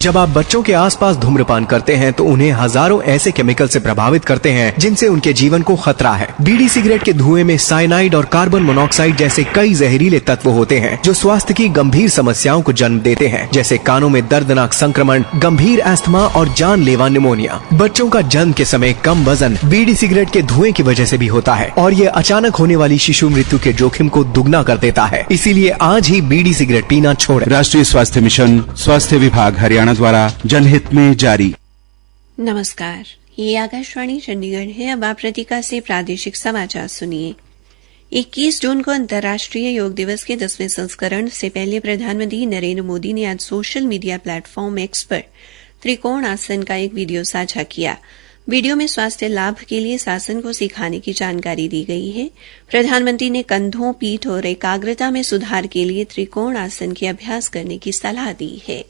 जब आप बच्चों के आसपास धूम्रपान करते हैं तो उन्हें हजारों ऐसे केमिकल से प्रभावित करते हैं जिनसे उनके जीवन को खतरा है। बीड़ी सिगरेट के धुएं में साइनाइड और कार्बन मोनोऑक्साइड जैसे कई जहरीले तत्व होते हैं जो स्वास्थ्य की गंभीर समस्याओं को जन्म देते हैं, जैसे कानों में दर्दनाक संक्रमण, गंभीर अस्थमा और जानलेवा निमोनिया। बच्चों का जन्म के समय कम वजन बीड़ी सिगरेट के धुएं की वजह से भी होता है और ये अचानक होने वाली शिशु मृत्यु के जोखिम को दुगना कर देता है। इसीलिए आज ही बीड़ी सिगरेट पीना छोड़ें। राष्ट्रीय स्वास्थ्य मिशन, स्वास्थ्य विभाग हरियाणा द्वारा जनहित में जारी। नमस्कार, ये आकाशवाणी चंडीगढ़ है। अब आप प्रतिका से प्रादेशिक समाचार सुनिए। 21 जून को अंतर्राष्ट्रीय योग दिवस के 10वें संस्करण से पहले प्रधानमंत्री नरेंद्र मोदी ने आज सोशल मीडिया प्लेटफॉर्म एक्स पर त्रिकोण आसन का एक वीडियो साझा किया। वीडियो में स्वास्थ्य लाभ के लिए इस आसन को सिखाने की जानकारी दी गई है। प्रधानमंत्री ने कंधों, पीठ और एकाग्रता में सुधार के लिए त्रिकोण आसन के अभ्यास करने की सलाह दी है।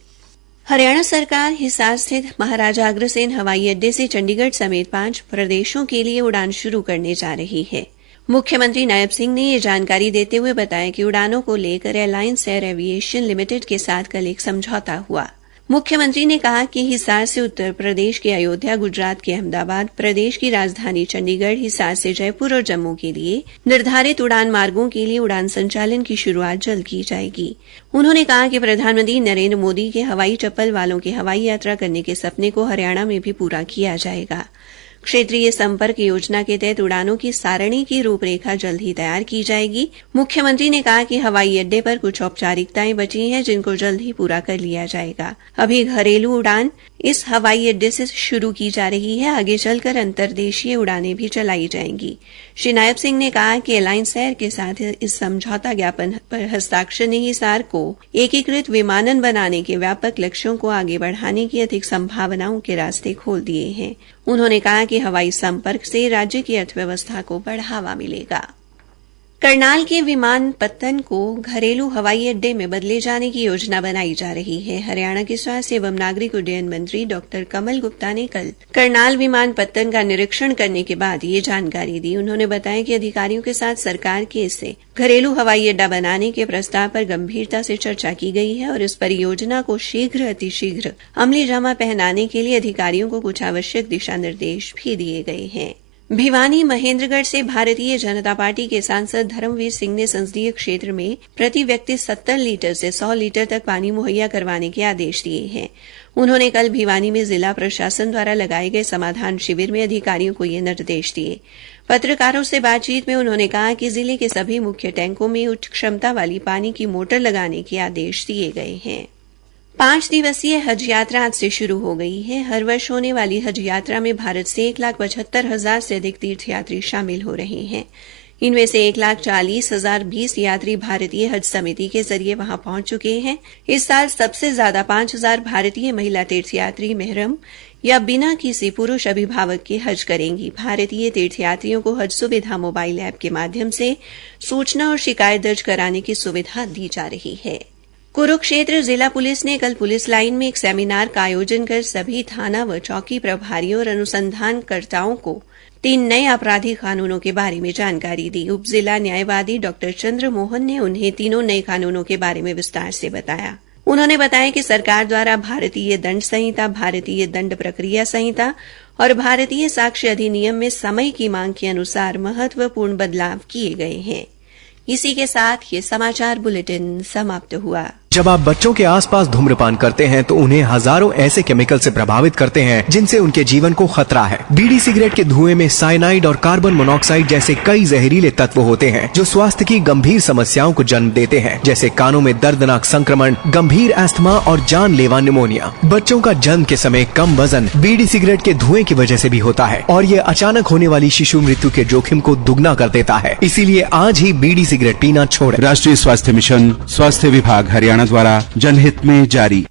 हरियाणा सरकार हिसार स्थित महाराजा अग्रसेन हवाई अड्डे से चंडीगढ़ समेत 5 प्रदेशों के लिए उड़ान शुरू करने जा रही है। मुख्यमंत्री नायब सिंह ने ये जानकारी देते हुए बताया कि उड़ानों को लेकर एलायंस एयर एविएशन लिमिटेड के साथ कल एक समझौता हुआ। मुख्यमंत्री ने कहा कि हिसार से उत्तर प्रदेश के अयोध्या, गुजरात के अहमदाबाद, प्रदेश की राजधानी चंडीगढ़, हिसार से जयपुर और जम्मू के लिए निर्धारित उड़ान मार्गों के लिए उड़ान संचालन की शुरुआत जल्द की जाएगी। उन्होंने कहा कि प्रधानमंत्री नरेंद्र मोदी के हवाई चप्पल वालों के हवाई यात्रा करने के सपने को हरियाणा में भी पूरा किया जाएगा। क्षेत्रीय संपर्क योजना के तहत उड़ानों की सारणी की रूपरेखा जल्द ही तैयार की जाएगी। मुख्यमंत्री ने कहा कि हवाई अड्डे पर कुछ औपचारिकताएं बची हैं जिनको जल्द ही पूरा कर लिया जाएगा। अभी घरेलू उड़ान इस हवाई अड्डे से शुरू की जा रही है, आगे चलकर अंतर्देशीय उड़ानें भी चलाई जाएंगी। श्री नायब सिंह ने कहा कि एलायंस एयर के साथ इस समझौता ज्ञापन पर हस्ताक्षर ने हिसार को एकीकृत विमानन बनाने के व्यापक लक्ष्यों को आगे बढ़ाने की अधिक संभावनाओं के रास्ते खोल दिए हैं। उन्होंने कहा कि हवाई संपर्क से राज्य की अर्थव्यवस्था को बढ़ावा मिलेगा। करनाल के विमानपत्तन को घरेलू हवाई अड्डे में बदले जाने की योजना बनाई जा रही है। हरियाणा के स्वास्थ्य एवं नागरिक उड्डयन मंत्री डॉक्टर कमल गुप्ता ने कल करनाल विमानपत्तन का निरीक्षण करने के बाद ये जानकारी दी। उन्होंने बताया कि अधिकारियों के साथ सरकार के इसे घरेलू हवाई अड्डा बनाने के प्रस्ताव पर गंभीरता से चर्चा की गई है और इस परियोजना को अतिशीघ्र अमली जामा पहनाने के लिए अधिकारियों को कुछ आवश्यक दिशा निर्देश भी दिए गए हैं। भिवानी महेंद्रगढ़ से भारतीय जनता पार्टी के सांसद धर्मवीर सिंह ने संसदीय क्षेत्र में प्रति व्यक्ति 70 लीटर से 100 लीटर तक पानी मुहैया करवाने के आदेश दिए हैं। उन्होंने कल भिवानी में जिला प्रशासन द्वारा लगाए गए समाधान शिविर में अधिकारियों को ये निर्देश दिए। पत्रकारों से बातचीत में उन्होंने कहा कि जिले के सभी मुख्य टैंकों में उच्च क्षमता वाली पानी की मोटर लगाने के आदेश दिए गए हैं। 5 दिवसीय हज यात्रा आज से शुरू हो गई है। हर वर्ष होने वाली हज यात्रा में भारत से 1,75,000 से अधिक तीर्थयात्री शामिल हो रहे हैं। इनमें से 1,40,020 यात्री भारतीय हज समिति के जरिए वहां पहुंच चुके हैं। इस साल सबसे ज्यादा 5,000 भारतीय महिला तीर्थयात्री महरम या बिना किसी पुरुष अभिभावक के हज करेंगी। भारतीय तीर्थयात्रियों को हज सुविधा मोबाइल ऐप के माध्यम से सूचना और शिकायत दर्ज कराने की सुविधा दी जा रही है। कुरुक्षेत्र जिला पुलिस ने कल पुलिस लाइन में एक सेमिनार का आयोजन कर सभी थाना व चौकी प्रभारियों और अनुसंधानकर्ताओं को 3 नए आपराधिक कानूनों के बारे में जानकारी दी। उप जिला न्यायवादी डॉक्टर चंद्र मोहन ने उन्हें तीनों नए कानूनों के बारे में विस्तार से बताया। उन्होंने बताया कि सरकार द्वारा भारतीय दंड संहिता, भारतीय दंड प्रक्रिया संहिता और भारतीय साक्ष्य अधिनियम में समय की मांग के अनुसार महत्वपूर्ण बदलाव किए गए हैं। इसी के साथ ये समाचार बुलेटिन समाप्त हुआ। जब आप बच्चों के आसपास धूम्रपान करते हैं तो उन्हें हजारों ऐसे केमिकल से प्रभावित करते हैं जिनसे उनके जीवन को खतरा है। बीड़ी सिगरेट के धुएं में साइनाइड और कार्बन मोनोऑक्साइड जैसे कई जहरीले तत्व होते हैं जो स्वास्थ्य की गंभीर समस्याओं को जन्म देते हैं, जैसे कानों में दर्दनाक संक्रमण, गंभीर अस्थमा और जानलेवा निमोनिया। बच्चों का जन्म के समय कम वजन बीड़ी सिगरेट के धुएं की वजह से भी होता है और ये अचानक होने वाली शिशु मृत्यु के जोखिम को दुगना कर देता है। इसीलिए आज ही बीड़ी सिगरेट पीना छोड़ें। राष्ट्रीय स्वास्थ्य मिशन, स्वास्थ्य विभाग हरियाणा द्वारा जनहित में जारी।